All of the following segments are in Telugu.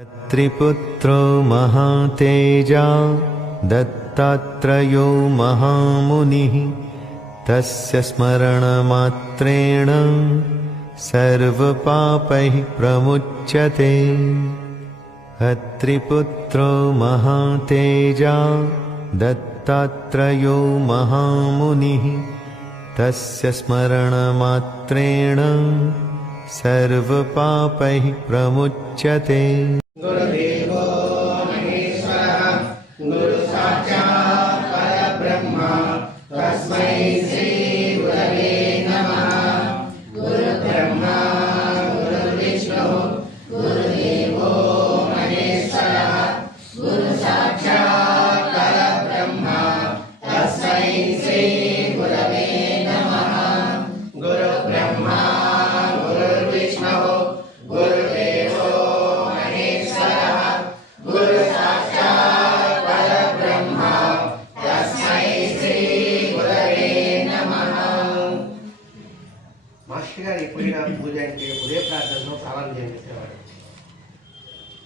त्रिपुत्रो महातेजा दत्तात्रयो महामुनिः तस्य स्मरणमात्रेण सर्वपापैः प्रमुच्यते। अत्रिपुत्रो महातेजा दत्तात्रयो महामुनिः तस्य स्मरणमात्रेण सर्वपापैः प्रमुच्यते குருதே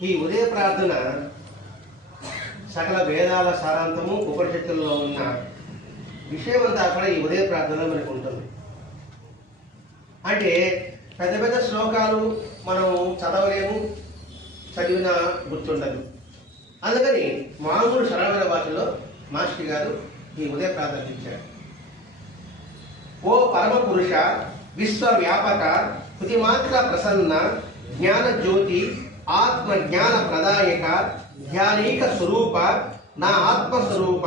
ఈ ఉదయ ప్రార్థన సకల వేదాల సారాంతము ఉపనిషత్తుల్లో ఉన్న విషయమంతా కూడా ఈ ఉదయ ప్రార్థన మనకు ఉంటుంది. అంటే పెద్ద పెద్ద శ్లోకాలు మనం చదవలేము చదివిన గుర్తుండదు. అందుకని మామూలు సరళమైన భాషలో మాస్టర్ గారు ఈ ఉదయ ప్రార్థించారు ఓ పరమ పురుష విశ్వవ్యాపక కృతిమాత్ర ప్రసన్న జ్ఞాన జ్యోతి ఆత్మ జ్ఞాన ప్రదాయక ధ్యానీక స్వరూప నా ఆత్మ స్వరూప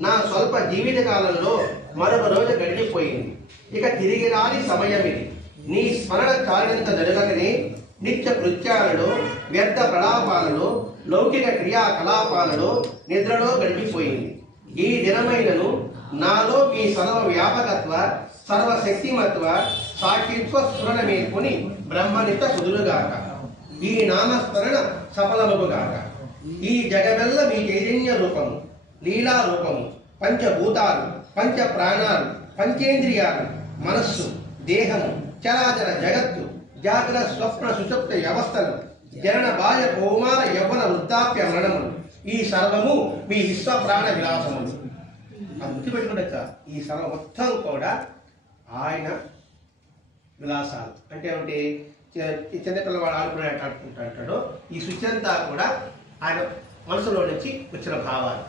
నా స్వల్ప జీవిత కాలంలో మరొక రోజు గడిచిపోయింది. ఇక తిరిగి రాని సమయం ఇది నీ స్మరణ చాలినంత జరగకనే నిత్య కృత్యాలలో వ్యర్థ ప్రలాపాలలో లౌకిక క్రియాకలాపాలలో నిద్రలో గడిచిపోయింది. ఈ దినమైనను నాలో మీ సర్వ వ్యాపకత్వ సర్వశక్తిమత్వ సాక్షిత్వ స్ఫురణ మేల్కొని బ్రహ్మనిత కుదురుగాక. ఈ నామస్మరణ సఫలముగాక ఈ జగమెల్ల మీ చైతన్య రూపము లీలా రూపము పంచభూతాలు పంచ ప్రాణాలు పంచేంద్రియాలు మనస్సు దేహము చరాచర జగత్తు జాగ్రత్త స్వప్న సుషుప్త వ్యవస్థలు జనన బాల్య కౌమార యవ్వన వృద్ధాప్య మరణములు. ఈ సర్వము మీ విశ్వ ప్రాణ విలాసములు. అది ఈ సర్వ మొత్తం కూడా ఆయన విలాసాలు. అంటే ఏమిటి ఈ చిన్నపిల్లవాడు ఆడుకునే ఆడుకుంటాడో ఈ శుచి అంతా కూడా ఆయన మనసులో నుంచి వచ్చిన భావాలు.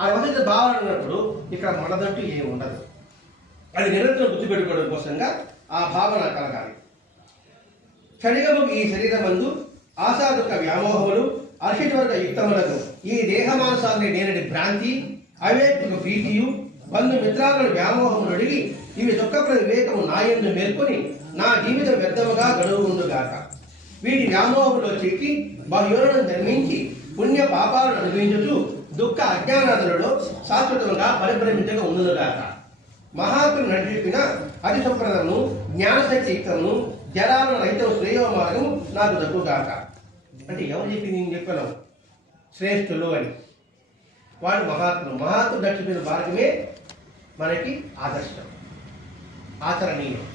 ఆ వచ్చిన భావాలు ఉన్నప్పుడు ఇక్కడ మనదంటూ ఏమి ఉండదు. అది నిరంతరం గుర్తుపెట్టుకోవడం కోసంగా ఆ భావన కలగాలి. క్షణికము ఈ శరీరమందు ఆశాదుక వ్యామోహములు అర్షితవర్గ యుక్తములకు ఈ దేహమానసాన్ని నేనటి భ్రాంతి అవేత్తుక ప్రీతియు బంధు మిత్రాలను వ్యామోహములు అడిగి ఇవి దుఃఖప్ర వివేకము నాయందు మేల్కొని నా జీవితం వ్యర్థముగా గడువుకుందుగాక వీటి వ్యామోహములో చిక్కి బహుయోలను ధర్మించి పుణ్య పాపాలను అనుభవించుతూ దుఃఖ అజ్ఞానాదులలో శాశ్వతంగా పరిభ్రమించక ఉండుగాక మహాత్ములు నడిపిన అతి సంప్రదము జ్ఞానశక్తి యుక్తము జలాలను రహితం శ్రేయో నాకు దక్కుగాక. అంటే ఎవరు చెప్పి నేను చెప్పాను శ్రేష్ఠులు అని. వాడు మహాత్ములు మహాత్ములు నడిపిన మార్గమే మనకి ఆదర్శం. ఆచరణీయం.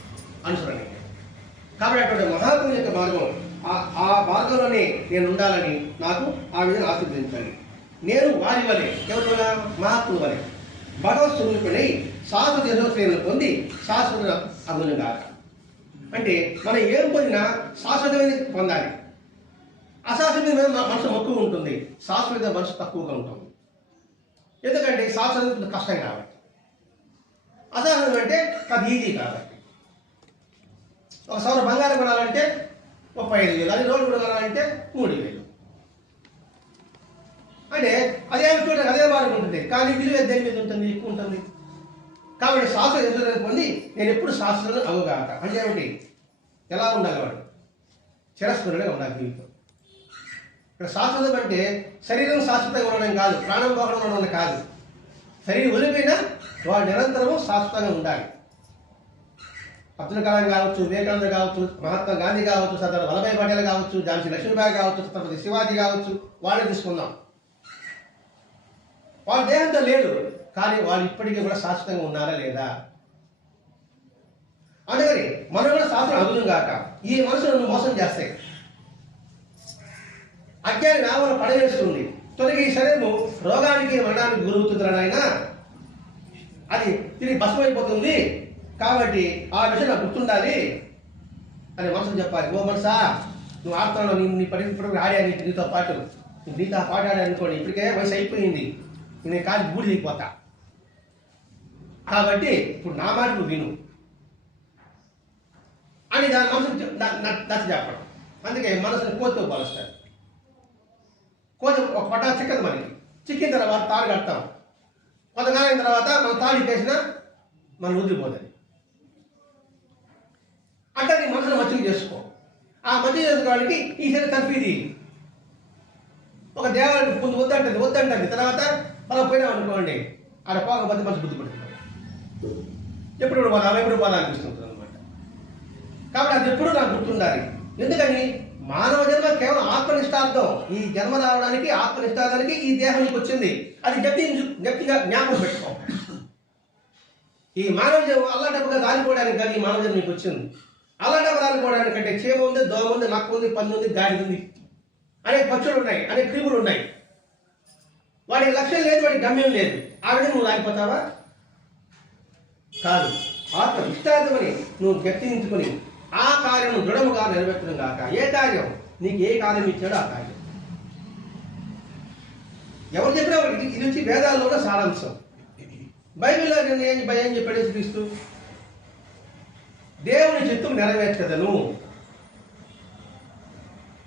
అనుసరణీయం. కాబట్టి అటువంటి మహాత్ముల యొక్క మార్గం ఆ- ఆ మార్గంలోనే నేను ఉండాలని నాకు ఆ విధంగా ఆశీర్వదించండి. నేను వారి వలె ఎవరి వల్ల మహాత్ముల వలె. భగవత్ స్వరూపుడై శాశ్వత యశోశ్రేణులు పొంది శాశ్వత అభివృద్ధి గాక అంటే మనం ఏం పొందినా శాశ్వతమైన పొందాలి. అశాశ్వతమైన మనసు మక్కువ ఉంటుంది. శాశ్వత మనసు తక్కువగా ఉంటుంది. ఎందుకంటే శాశ్వత కష్టం కాబట్టి. అశాశ్వతం అంటే అది ఈజీ కాబట్టి ఒక సౌర బంగారం కొనాలంటే ముప్పై ఐదు వేలు అది లోన్ కొనాలంటే మూడు వేలు. అంటే అదే చూడండి అదే మార్గం ఉంటుంది. కానీ విలువ దేని మీద ఉంటుంది? ఎక్కువ ఉంటుంది. కాబట్టి శాస్త్రం ఎదురు పొంది నేను ఎప్పుడు శాస్త్రం అవగాక అంటే ఏమిటి? ఎలా ఉండాలి వాడు? చిరస్మరణగా ఉండాలి జీవితం. ఇక్కడ శాశ్వతం అంటే శరీరం శాశ్వతంగా ఉండడం కాదు ప్రాణం పోవడం ఉండడం కాదు. శరీరం వదిలిపోయినా వాడు నిరంతరము శాశ్వతంగా ఉండాలి. అబ్దుల్ కలాం కావచ్చు వివేకానంద కావచ్చు మహాత్మా గాంధీ కావచ్చు సర్దార్ వల్లభాయ్ పటేల్ కావచ్చు ఝాన్సీ లక్ష్మీబాయి కావచ్చు ఛత్రపతి శివాజీ కావచ్చు వాళ్ళని తీసుకుందాం. వాళ్ళ దేహంతో లేదు కానీ వాళ్ళు ఇప్పటికీ కూడా శాశ్వతంగా ఉన్నారా లేదా? అందుకని మనం కూడా శాస్త్రం అదును కాక ఈ మనసును మోసం చేస్తాయి అజ్ఞాని నామను పడవేస్తుంది. తొలగి ఈ శరీరము రోగానికి మరణానికి గురవుతుందని ఆయన అది తిరిగి భస్మైపోతుంది కాబట్టి ఆ విషయం నాకు గుర్తుండాలి. అని మనసు చెప్పాలి. ఓ మనసా నువ్వు ఆడుతున్నావు నీ నీ పడి ఇప్పుడు ఆడా నీకు నీతో పాటు. నీతో ఆ పాట ఆడాను అనుకోండి ఇప్పటికే వయసు అయిపోయింది. నేను కాదు బూడి అయిపోతా. కాబట్టి ఇప్పుడు నా మాట నువ్వు విను. అని దాని మనసు నచ్చ చెప్పడం. అందుకే మనసుని కోతితో పోలుస్తారు. కోతి ఒక పటా చిక్కదు మనకి. చిక్కిన తర్వాత తాడు కడతాం కొంతకాలం తర్వాత మనం తాడు వేసినా మనం వదిలిపోతుంది అంటే నీ మనసును మచ్చిక చేసుకో. ఆ మచ్చిక చేసుకోవడానికి ఈ శరీరం తప్పిది ఒక దేవాలయం ముందు వద్దంటుంది వద్దంటుంది. తర్వాత మనం పోయినాం అనుకోండి ఆడ పోకపోతే మనసు బుద్ధి పడుతుంది. ఎప్పుడు పోదాం ఎప్పుడు పోదాం అనిపిస్తుంటుంది అనమాట కాబట్టి అది ఎప్పుడు నాకు గుర్తుండాలి. ఎందుకని? మానవ జన్మ కేవలం ఆత్మనిష్టార్థం ఈ జన్మ రావడానికి ఆత్మనిష్టార్థానికి ఈ దేహం నీకు వచ్చింది. అది గట్టి గట్టిగా జ్ఞాపకం పెట్టుకో. ఈ మానవ జన్మ అల్లాటప్పుగా దారిపోవడానికి కానీ ఈ మానవ జన్మ నీకు వచ్చింది. అల్లాటప్పు రాలిపోవడానికి అంటే చీమ ఉంది దోమ ఉంది నక్క ఉంది పంది ఉంది గాడిద ఉంది. అనేక పక్షులు ఉన్నాయి అనేక క్రిములు ఉన్నాయి. వాడికి లక్ష్యం లేదు వాడికి గమ్యం లేదు. ఆ విధంగా నువ్వు రాలిపోతావా కాదు. ఆత్మ ఇష్టార్థమని నువ్వు గట్టించుకుని ఆ కార్యం దృఢముగా నెరవేర్చడం కాక ఏ కార్యం? నీకు ఏ కార్యం ఇచ్చాడో ఆ కార్యం. ఎవరు చెప్పినా ఇది ఇది వచ్చి వేదాల్లో కూడా సారాంశం. బైబిల్లో నేను ఏం భయం చెప్పాడు చూపిస్తూ దేవుని చిత్తం నెరవేర్చదను.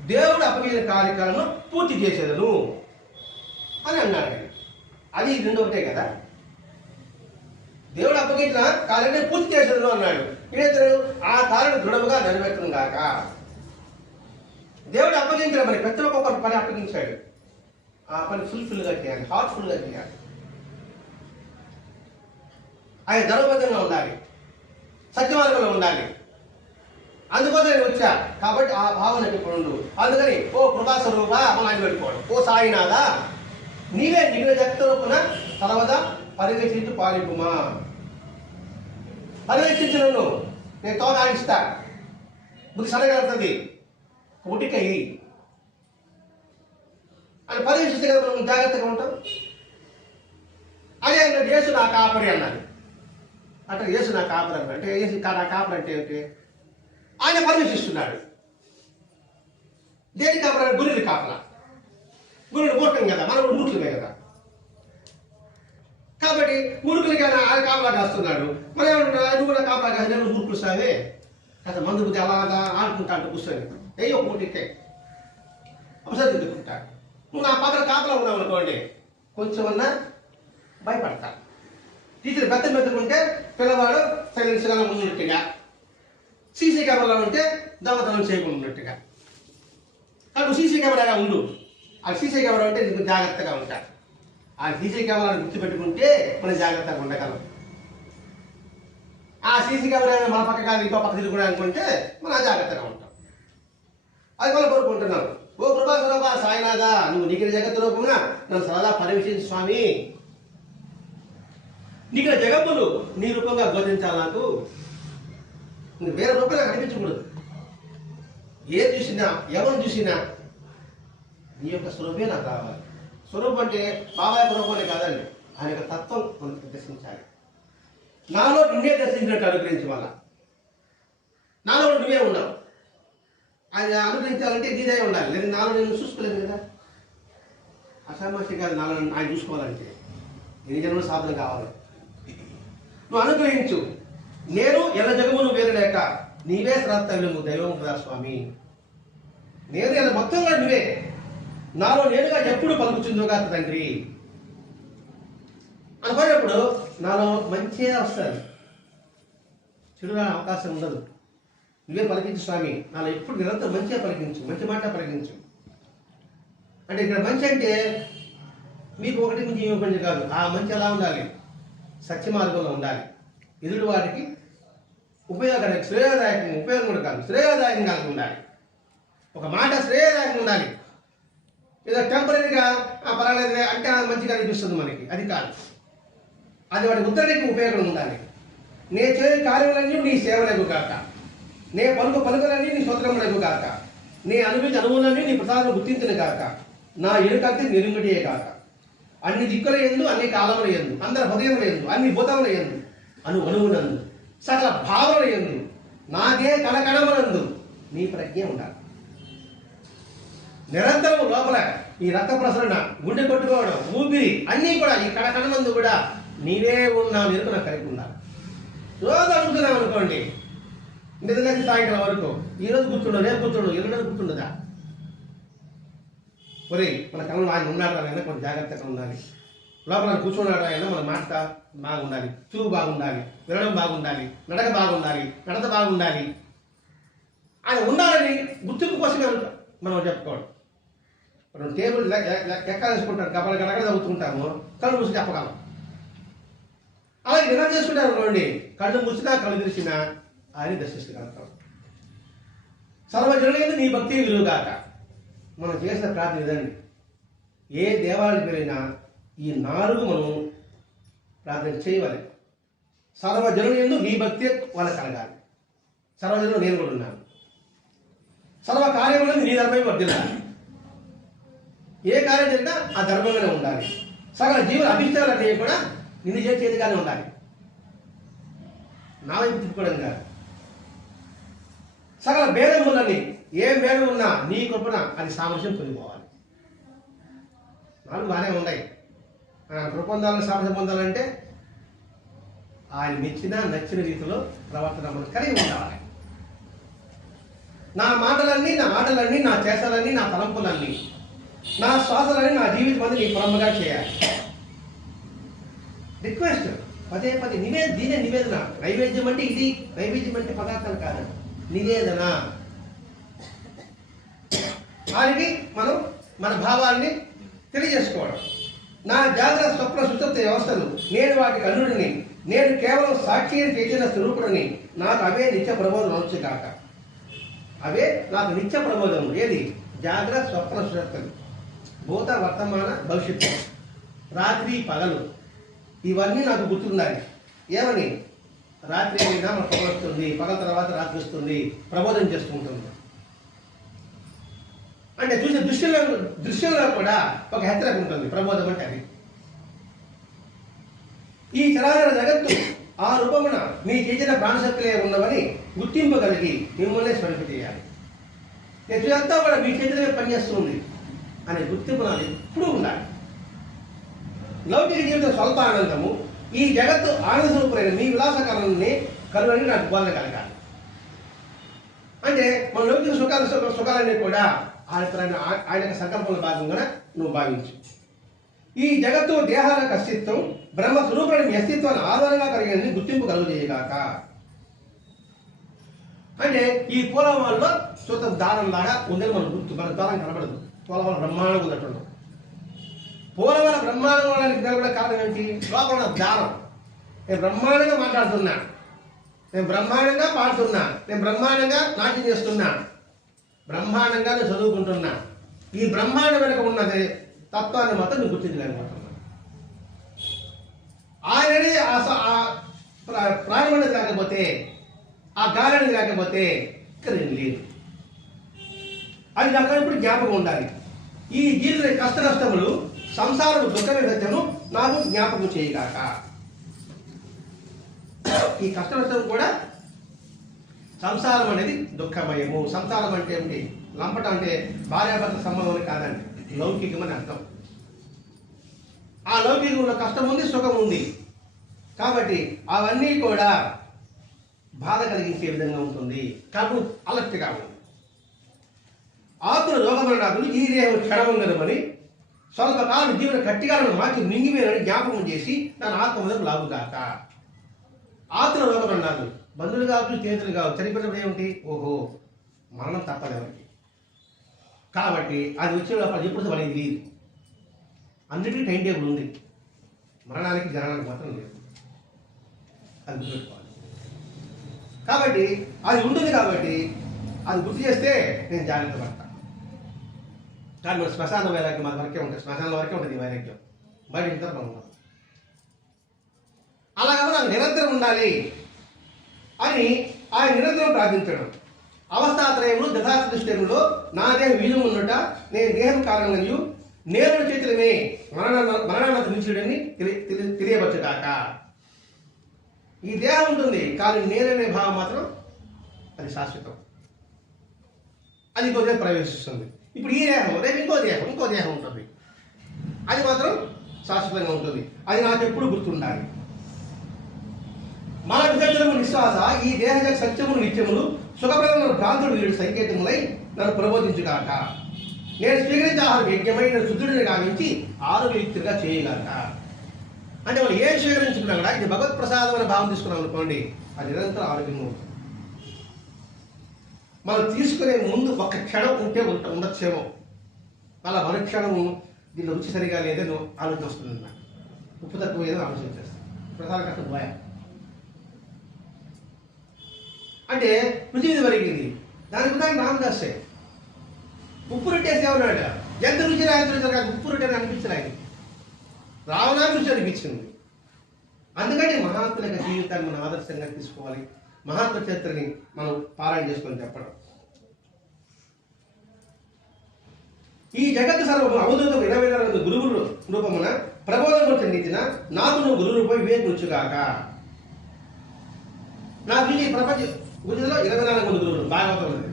దేవుడు అప్పగించిన కార్యక్రమం పూర్తి చేసేదను అని అన్నాడు ఆయన. అది రెండు ఒకటే కదా? దేవుడు అప్పగించిన కార్యాన్ని పూర్తి చేసేదను అన్నాడు. ఇదేతడు ఆ కార్యం దృఢముగా నెరవేర్చను గాక. దేవుడు అప్పగించిన మరి ప్రతి ఒక్కొక్క పని అప్పగించాడు. ఆ పని ఫుల్ఫిల్గా చేయాలి హార్ట్ఫుల్గా చేయాలి. ఆయన ధర్మబద్ధంగా ఉండాలి. సత్యమార్గంలో ఉండాలి. అందుకోసం నేను వచ్చా. కాబట్టి ఆ భావన ఇప్పుడు ఉండు. అందుకని ఓ కృపాస్వరూప మన ఆయన పెట్టుకోవడం ఓ సాయినాథ నీవే నీవే జగత్తరూపున తర్వాత పరివేక్షించు పాలిపుమా. పరివేక్షించు నన్ను. నేను తోక ఆడిస్తా. బుద్ధి సడగలుగుతుంది ఉటికయి అని పరివేక్షిస్తే కదా మనం జాగ్రత్తగా ఉంటాం. అదే అన్నాడు యేసు నా కాపరి అన్నాడు. అంటే యేసు నా కాపురం అంటే యేసు నా కాపురం అంటే ఏంటి? ఆయన పర్మిషన్ ఇస్తున్నాడు దేని కాపురం గురుడి కాపలా గురుడు మూర్ఖం కదా మనం మూర్ఖులమే కదా. కాబట్టి మూర్ఖులకి ఆయన కాపలా కాస్తున్నాడు మరి ఏమంటున్నా నువ్వు కూడా కాపలా కాదు నేను మూర్ఖులు సావే. కదా మందు బుద్ధి అలాగా ఆడుకుంటా ఆడుకుంటాడు కూర్చొని ఏ ఒక మూటికే అవసరం దిద్దుకుంటాడు. నువ్వు నా పాత్ర కాపలా ఉన్నావు అనుకోండి కొంచెం అన్నా భయపడతా. టీచర్ బెత్త పెట్టుకుంటే పిల్లవాడు సైలెన్స్గా ఉన్నట్టుగా సీసీ కెమెరాలో ఉంటే దొంగతనం చేయకుండా ఉన్నట్టుగా కాబట్టి సీసీ కెమెరాగా ఉండు. ఆ సీసీ కెమెరా ఉంటే నీకు జాగ్రత్తగా ఉంటా. ఆ సీసీ కెమెరాను గుర్తుపెట్టుకుంటే మనం జాగ్రత్తగా ఉండగలం. ఆ సీసీ కెమెరా మన పక్క కాదు ఇంకో పక్క తిరుగుడా అనుకుంటే మనం జాగ్రత్తగా ఉంటాం. అది మనం కోరుకుంటున్నాం. ఓ కృపా స్వరూప సాయినాథ నువ్వు నీకు జగత్ రూపంగా నన్ను సరదా పరమించింది స్వామి నీకు నా నీ రూపంగా గోచరించాలి నాకు వేరే రూపంగా కనిపించకూడదు. ఏ చూసినా ఎవరిని చూసినా నీ యొక్క స్వరూపే నాకు రావాలి స్వరూపం అంటే బాబాయ్ రూపమే కాదండి ఆయన యొక్క తత్వం మనకు దర్శించాలి. నాలో నిన్నే దర్శించినట్టు అనుగ్రహించి వల్ల నాలో నువ్వే ఉన్నావు. ఆయన అనుగ్రహించాలంటే నీదే ఉండాలి. లేదు నాలో నేను చూసుకోలేదు కదా. అసామాసి కాదు నాలో ఆయన చూసుకోవాలంటే. ఎన్ని జన్మల సాధన కావాలి. నువ్వు అనుగ్రహించు. నేను ఎల్ల జగమును వేరు లేక నీవే శ్రాంతవ్యము దైవం కదా స్వామి. నేను ఇలా మొత్తం కూడా నువ్వే. నాలో నేనుగా ఎప్పుడు పలుకుతుందోగా తండ్రి. అనుకున్నప్పుడు నాలో మంచిగా వస్తుంది చెడుగా అవకాశం ఉండదు. నువ్వే పలికించు స్వామి. నాలో ఎప్పుడు నిరంతరం మంచిగా పలికించు మంచి మాట పలికించు. అంటే ఇక్కడ మంచి అంటే మీకు ఒకటి నుంచి ఇవ్వకుండా కాదు. ఆ మంచి ఎలా ఉండాలి? సత్య మార్గంలో ఉండాలి. ఎదుటి వారికి ఉపయోగకరం శ్రేయోదాయకం ఉపయోగం కూడా కాదు శ్రేయోదాయకంగా ఉండాలి. ఒక మాట శ్రేయోదాయకంగా ఉండాలి. ఏదో టెంపరీగా పర్వాలేదు అంటే మంచిగా అనిపిస్తుంది మనకి. అది కాదు. అది వాడి ఉత్తరానికి ఉపయోగం ఉండాలి. నే చేయ కార్యములన్నీ నీ సేవలకు కాక నే పలుకు పలుకులన్నీ నీ స్వతంత్రములకు కాక నీ అనుభూతి అనుభవాలన్నీ నీ ప్రసాదం గుర్తించిన కాక నా ఎరుకత్తి నిరుంగటియే కాక అన్ని దిక్కుల ఎందు అన్ని కాలముల ఎందు అందరి హృదయముల ఎందు అన్ని భూతముల ఎందు అను అనువునందు సకల భావముల ఎందు నాదే కళకణములందు నీ ప్రజ్ఞ ఉండాలి. నిరంతరం లోపల ఈ రక్త ప్రసరణ గుండె కొట్టుకోవడం ఊపిరి అన్నీ కూడా ఈ కణకణమందు కూడా నీవే ఉన్నావు నిరుకు నాకు కలిగి ఉండాలి. రోజు అనుకున్నాం అనుకోండి నిద్ర నుంచి సాయంత్రం వరకు ఈ రోజు కూర్చుండదు రేపు కూర్చుండదు ఎల్లుండదు కూర్చుండదా? ఒరే మన కళ్ళు ఆయన ఉన్నాడు అయినా కొంచెం జాగ్రత్తగా ఉండాలి. లోపల కూర్చున్నాడు అయినా మన మాట బాగుండాలి. చూపు బాగుండాలి. వినడం బాగుండాలి. నడక బాగుండాలి. నడత బాగుండాలి. ఆయన ఉండాలని గుర్తింపు కోసమే మనం చెప్పుకోవడం మనం టేబుల్ ఎక్కాలేసుకుంటాం గబల గడగడ చదువుతుంటాము కళ్ళు మూసి చెప్పగలం. అలాగే నిన్న చేసుకుంటారు అనుకోండి కళ్ళు మూసినా కళ్ళు తెరిచినా ఆయన దర్శించగలుగుతాం సర్వజనులైన నీ భక్తి విలువగాక. మనం చేసిన ప్రార్థన ఇదండి. ఏ దేవాలయానికి వెళ్ళినా ఈ నాలుగు మనం ప్రార్థన చేయవాలి. సర్వజనులు ఎందు నీ భక్తి వాళ్ళకి కలగాలి. సర్వజనులు నేను కూడా ఉన్నాను. సర్వ కార్యములను నీ ధర్మమే వర్దిల్లాలి ఏ కార్యం జరిగినా ఆ ధర్మంగానే ఉండాలి. సకల జీవుల అభిష్టాలన్నీ కూడా నిన్ను చేసేదిగానే ఉండాలి. నా వైపు తిప్పుకోవడం కాదు. సకల భేదములని ఏ భేదం ఉన్నా నీ కృపణ అది సామర్థ్యం పొందిపోవాలి నాలుగు బాగానే ఉన్నాయి. మనం కృప పొందాలని సామర్థ్యం పొందాలంటే ఆయన మెచ్చిన నచ్చిన రీతిలో ప్రవర్తన మనం కలిగి ఉండాలి. నా మాటలన్నీ నా ఆటలన్నీ నా చేతలన్నీ నా తలంపులన్నీ నా శ్వాసలన్నీ నా జీవితం అంతా నీ పరమగా చేయాలి. రిక్వెస్ట్ పదే పదే నివేద దీనే నివేదన. నైవేద్యం అంటే ఇది నైవేద్యం అంటే పదార్థాలు కాదు నివేదన. వారికి మనం మన భావాల్ని తెలియజేసుకోవడం. నా జాగ్రత్త స్వప్న సుతృప్త వ్యవస్థలు నేను వాటికి అల్లుడిని నేను కేవలం సాక్షి చేసిన స్వరూపుడిని నాకు అవే నిత్య ప్రబోధం అవచ్చు కాక అవే నాకు నిత్య ప్రబోధం. ఏది? జాగ్రత్త స్వప్న సుతృప్తలు భూత వర్తమాన భవిష్యత్తు. రాత్రి పగలు. ఇవన్నీ నాకు గుర్తుండాలి. ఏమని? రాత్రి అయినా మన పగలు వస్తుంది పగల తర్వాత రాత్రి వస్తుంది ప్రబోధం చేసుకుంటుంది అంటే చూసే దృశ్యంలో దృశ్యంలో కూడా ఒక హెచ్చరిక ఉంటుంది ప్రబోధం అంటే అది. ఈ చరాచర జగత్తు ఆ రూపమున మీ చేసిన ప్రాణశక్తులే ఉన్నవని గుర్తింపగలిగి మిమ్మల్ని స్మరింప చేయాలి. చూడంతా కూడా మీ చేతిలో పనిచేస్తుంది అనే గుర్తింపు నాకు ఎప్పుడూ ఉండాలి. లౌకిక జీవితం స్వల్ప ఆనందము ఈ జగత్తు ఆనంద స్వరూపులైన మీ విలాసకరణని కలువని నాకు బోధన కలగాలి. అంటే మన లౌకిక సుఖాలు సుఖాలన్నీ కూడా ఆయన ఆయన యొక్క సంకల్పంలో భాగంగా నువ్వు భావించు. ఈ జగత్తు దేహాల యొక్క అస్తిత్వం బ్రహ్మ స్వరూపుడైన మీ అస్తిత్వాన్ని ఆధారంగా కలిగిన గుర్తింపు కలుగజేయగాక. అంటే ఈ పూలవాళ్ళలో చూద్దాం దారం లాగా ఉందని మనం గుర్తు మన దారం కనబడదు. పూలవాళ్ళు బ్రహ్మాండంగా ఉన్నట్టు పూలవన బ్రహ్మాండం అవడానికి కూడా కారణం ఏంటి? లోపల ఉన్న నేను బ్రహ్మాండంగా మాట్లాడుతున్నా. నేను బ్రహ్మాండంగా పాడుతున్నా. నేను బ్రహ్మాండంగా నాట్యం చేస్తున్నా. బ్రహ్మాండంగా నేను చదువుకుంటున్నా. ఈ బ్రహ్మాండం వెనుక ఉన్నది తత్వాన్ని మాత్రం నేను గుర్తించలేకపోతున్నా ఆయననే ఆ స- ఆ ప్రా- ప్రాణం కాకపోతే ఆ గాలిని లేకపోతే ఇక్కడ నేను లేదు అది నాకు ఇప్పుడు జ్ఞాపకం ఉండాలి. ఈ జీవిత కష్ట నష్టములు సంసారము దుఃఖ నిరతను నాకు జ్ఞాపకం చేయగాక. ఈ కష్ట నష్టం కూడా సంసారం అనేది దుఃఖమయము. సంసారం అంటే ఏమిటి? లంపటం అంటే భార్యాభర్త సంబంధం అని కాదండి. లౌకికమని అర్థం. ఆ లౌకికంలో కష్టం ఉంది సుఖం ఉంది కాబట్టి అవన్నీ కూడా బాధ కలిగించే విధంగా ఉంటుంది. కర్మ అలర్ట్గా ఉంది. ఆతుల రోగమరణాదులు ఈ దేహం క్షణమంగనమని స్వల్పకాల జీవన గట్టిగాలను మార్చి మింగివేనని జ్ఞాపకం చేసి నన్ను ఆత్మలకు లాగుగాక ఆతుల రోగమరణాలు బంధువులు కావచ్చు స్నేహితులు కావచ్చు చనిపోయినప్పుడు ఏమిటి? ఓహో మరణం తప్పదు కాబట్టి అది వచ్చిన లోపల ఎప్పుడు మనకి తెలియదు. అన్నిటికీ టైం టేబుల్ ఉంది. మరణానికి జరగడానికి మాత్రం లేదు. అది గుర్తుపెట్టుకోవాలి. కాబట్టి అది ఉంటుంది కాబట్టి అది గుర్తు చేస్తే నేను జాగ్రత్త పడతాను కానీ మన శ్మశాన వైరాగ్యం మన వరకే ఉంటుంది. శ్మశానం వరకే ఉంటుంది ఈ వైరాగ్యం. బయట ఇద్దరు ఉన్నాం అలాగే నిరంతరం ఉండాలి అని ఆయన నిరంతరం ప్రార్థించడం. అవస్థాత్రయములు దశార్థ దృష్టిలో నా దేహం వీలు ఉన్నట నేను దేహం కారణంగా నేను చేతులమే మరణ మరణాన్ని నిలిచుడని తెలియ తెలియ- తెలియవచ్చుగాక ఈ దేహం ఉంటుంది కానీ నేననే భావం మాత్రం అది శాశ్వతం. అది ఇంకో ప్రవేశిస్తుంది. ఇప్పుడు ఈ దేహం రేపు ఇంకో దేహం ఇంకో దేహం ఉంటుంది. అది మాత్రం శాశ్వతంగా ఉంటుంది. అది నాకు ఎప్పుడు గుర్తుండాలి. మన విధంగా నిశ్వాస ఈ దేహ సత్యములు నిత్యములు సుఖప్రదమైన భ్రాంతుడు వీడు సంకేతములై నన్ను ప్రబోధించుగాక. నేను స్వీకరించే ఆహారం యజ్ఞమైన శుద్ధుడిని గావించి ఆరోగ్యయుక్తిగా చేయగాక. అంటే మనం ఏం స్వీకరించుకున్నా కూడా ఇది భగవత్ ప్రసాదం అనే భావం తీసుకున్నాం అనుకోండి అది నిరంతరం ఆరోగ్యంగా ఉంటుంది. మనం తీసుకునే ముందు ఒక క్షణం ఉంటే ఉంట ఉండొచ్చేమో. అలా మరుక్షణము దీనిలో రుచి సరిగా లేదని ఆలోచన వస్తుంది నాకు. ఉప్పు తక్కువ ఏదో ఆలోచన చేస్తాను ప్రసాద కష్టం పోయా అంటే రుచి ఇది దాని దానికి ఉదాహరణ రామదాసే. ఉప్పు రొట్టేసి ఏమన్నాడు ఎంత రుచి రాయించడం కాదు ఉప్పు రొట్టె అని అనిపించదు ఆయన రావడానికి రుచి అనిపించింది. అందుకని మహాత్ముల జీవితాన్ని మనం ఆదర్శంగా తీసుకోవాలి. మహాత్మ చరిత్రని మనం పారాయణ చేసుకొని చెప్పడం. ఈ జగత్ సర్వము అవధూతం ఇరవై నాలుగు గురువులు రూపమున ప్రబోధము చెందించిన నాకు నువ్వు గురు రూపం వివేకించుగాక. నా గురించి ఈ ప్రపంచ గురిలో ఇరవై నాలుగు మంది గురువులు భాగవతం అనేది.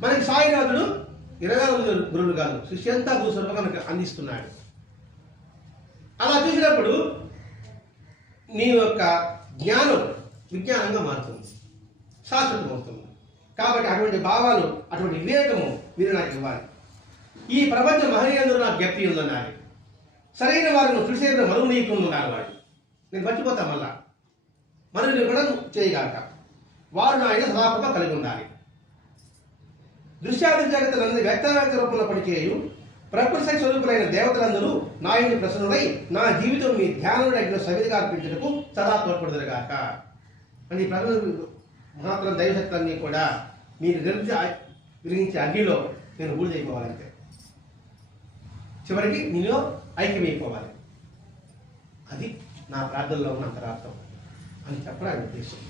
మనకి సాయినాథుడు ఇరవై నాలుగు గురువులు కాదు సృష్టి అంతా మనకు అందిస్తున్నాడు. అలా చూసినప్పుడు నీ యొక్క జ్ఞానం విజ్ఞానంగా మారుతుంది. శాశ్వతం అవుతుంది కాబట్టి అటువంటి భావాలు అటువంటి వివేకము మీరు నాకు ఇవ్వాలి. ఈ ప్రపంచ మహనీయందులు నాకు జ్ఞప్తి ఉందన్నారు. సరైన వారిని తులసేసిన మరుగు నీయకుండా ఉన్నారు వాడు. నేను మర్చిపోతా మళ్ళా. మరువుని నిర్మణం చేయగాక వారు నాయన సదాపక కలిగి ఉండాలి. దృశ్యాది జగత్ వ్యక్తవ్యక్త రూపంలో పనిచేయు. ప్రకృతి స్వరూపులైన దేవతలందరూ నాయుని ప్రసన్నుడై నా జీవితం మీ ధ్యానం అగ్ని సవిధిగా అర్పించుటకు సదా తోడ్పడుదురుగాక. అని ప్రభు ప్రజలు మహాత్మ దైవశక్తులన్నీ కూడా మీరు గెలిచి విరిగించే అగ్నిలో నేను ఊడిదైపోవాలంటే చివరికి నీలో ఐక్యమైపోవాలి. అది నా ప్రార్థనలో ఉన్న అంతరార్థం అని చెప్పడానికి ఉద్దేశం.